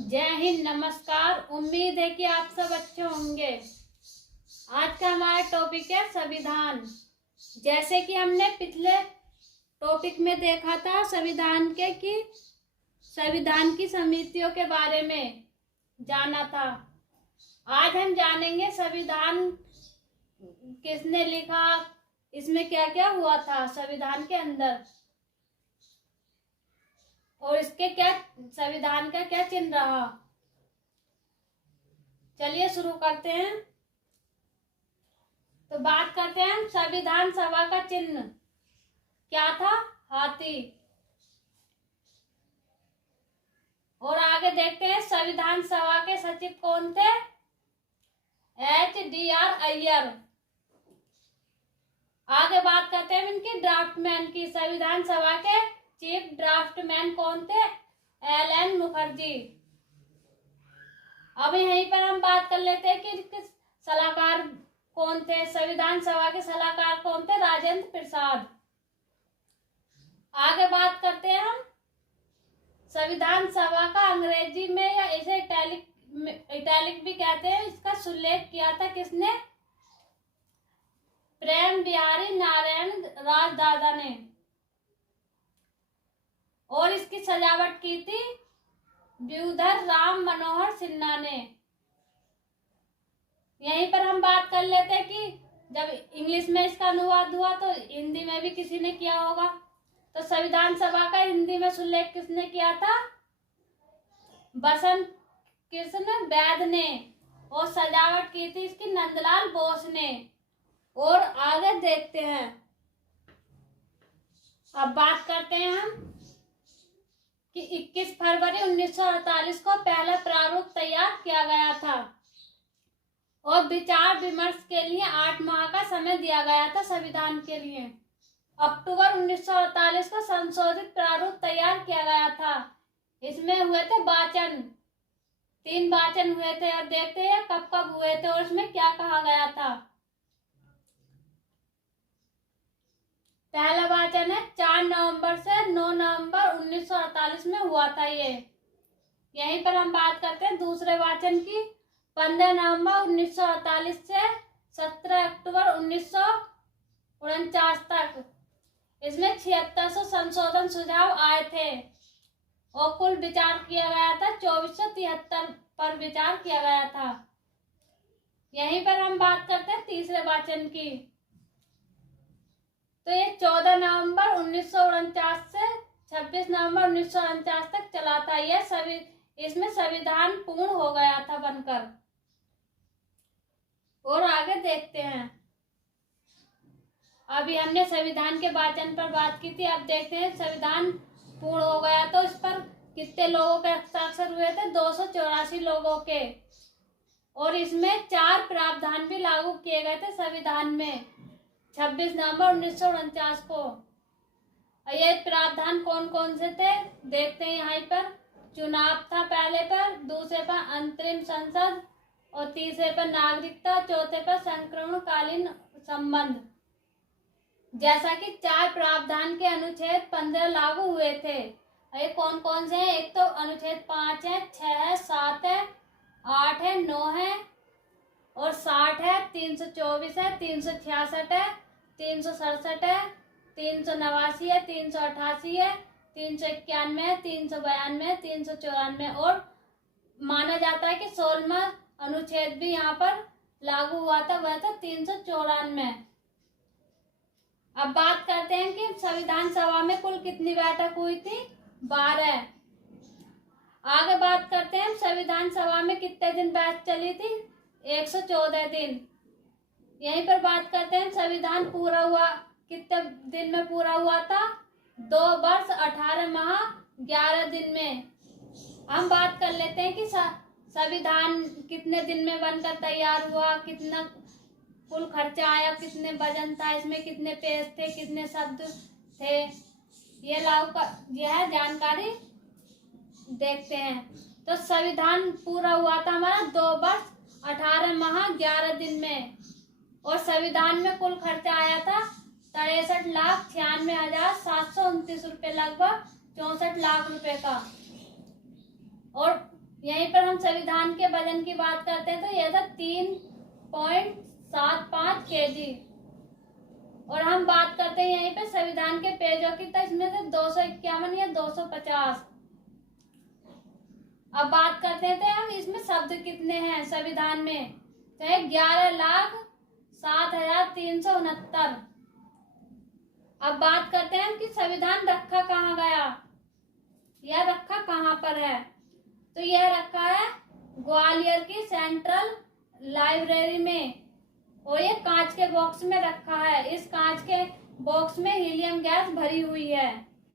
जय हिंद, नमस्कार। उम्मीद है कि आप सब अच्छे होंगे। आज का हमारा टॉपिक है संविधान। जैसे कि हमने पिछले टॉपिक में देखा था संविधान की समितियों के बारे में जाना था। आज हम जानेंगे संविधान किसने लिखा, इसमें क्या क्या हुआ था संविधान के अंदर, और इसके क्या संविधान का क्या चिन्ह रहा। चलिए शुरू करते हैं। तो बात करते हैं संविधान सभा का चिन्ह क्या था, हाथी। और आगे देखते हैं संविधान सभा के सचिव कौन थे, HDR अय्यर। आगे बात करते हैं इनकी ड्राफ्टमैन की। संविधान सभा के चीफ ड्राफ्टमैन कौन थे, LN मुखर्जी। अब यहीं पर हम बात कर लेते हैं कि सलाहकार कौन थे। संविधान सभा के सलाहकार कौन थे, राजेंद्र प्रसाद। आगे बात करते हैं हम संविधान सभा का अंग्रेजी में या इसे इटैलिक भी कहते हैं, इसका सुलेख किया था किसने, प्रेम बिहारी नारायण राजदादा ने। और इसकी सजावट की थी व्युधर राम मनोहर सिन्हा ने। यहीं पर हम बात कर लेते हैं कि जब इंग्लिश में इसका अनुवाद हुआ तो हिंदी में भी किसी ने किया होगा। तो संविधान सभा का हिंदी में सुलेख किसने किया था, बसंत कृष्ण वैद ने। और सजावट की थी इसकी नंदलाल बोस ने। और आगे देखते हैं, अब बात करते हैं हम कि 21 फरवरी 1948 को पहला प्रारूप तैयार किया गया था और विचार विमर्श के लिए 8 माह का समय दिया गया था संविधान के लिए। अक्टूबर 1948 को संशोधित प्रारूप तैयार किया गया था। इसमें हुए थे वाचन, 3 वाचन हुए थे। और देखते हैं कब कब हुए थे और इसमें क्या कहा गया था। पहला वाचन है 4 नवंबर से 9 नवंबर 1948 में हुआ था ये। यहीं पर हम बात करते हैं दूसरे वाचन की, 15 नवंबर 1948 से 17 अक्टूबर 1949 तक। इसमें 7600 संशोधन सुझाव आए थे और कुल विचार किया गया था 2473 पर विचार किया गया था। यहीं पर हम बात करते हैं तीसरे वाचन की। तो ये 14 नवंबर 1949 से 26 नवंबर 1949 तक चला था। इसमें संविधान पूर्ण हो गया था बनकर। और आगे देखते हैं, अभी हमने संविधान के वाचन पर बात की थी। अब देखते हैं संविधान पूर्ण हो गया तो इस पर कितने लोगों के हस्ताक्षर हुए थे, 284 लोगों के। और इसमें 4 प्रावधान भी लागू किए गए थे संविधान में 26 नवंबर 1949 को। ये प्रावधान कौन कौन से थे देखते हैं। यहाँ पर चुनाव था पहले पर, दूसरे पर अंतरिम संसद, और तीसरे पर नागरिकता, चौथे पर संक्रमणकालीन संबंध। जैसा कि 4 प्रावधान के अनुच्छेद 15 लागू हुए थे। ये कौन कौन से हैं, एक तो अनुच्छेद 5 है, 6 है, 7 है, 8 है, 9 है और 60 है, 324 है, 366 है, 367 है, 389 है, 388 है, 391 है, 392 है, 394। और माना जाता है कि 16वां अनुच्छेद भी यहाँ पर लागू हुआ था, वह था 394। अब बात करते हैं कि संविधान सभा में कुल कितनी बैठक हुई थी, 12। आगे बात करते हैं संविधान सभा में कितने दिन बैठ चली थी, 114 दिन। यहीं पर बात करते हैं संविधान पूरा हुआ कितने दिन में पूरा हुआ था, 2 वर्ष 18 माह 11 दिन में। हम बात कर लेते हैं कि संविधान कितने दिन में बनकर तैयार हुआ, कितना कुल खर्चा आया, कितने वजन था, इसमें कितने पेज थे, कितने शब्द थे, यह जानकारी देखते हैं। तो संविधान पूरा हुआ था हमारा 2 वर्ष 18 माह 11 दिन में। और संविधान में कुल खर्चा आया था 63,96,729 रुपये, लगभग 64 लाख रुपए का। और यहीं पर हम संविधान के वजन की बात करते हैं तो यह था 3.75 kg। और हम बात करते हैं यहीं पे संविधान के पेजों की, तो इसमें से 251 या 250। अब बात करते हैं तो हम इसमें शब्द कितने हैं संविधान में, तो 11,07,369। अब बात करते हैं हम कि संविधान रखा कहाँ गया, यह रखा कहाँ पर है, तो यह रखा है ग्वालियर की सेंट्रल लाइब्रेरी में, और ये कांच के बॉक्स में रखा है। इस कांच के बॉक्स में हीलियम गैस भरी हुई है।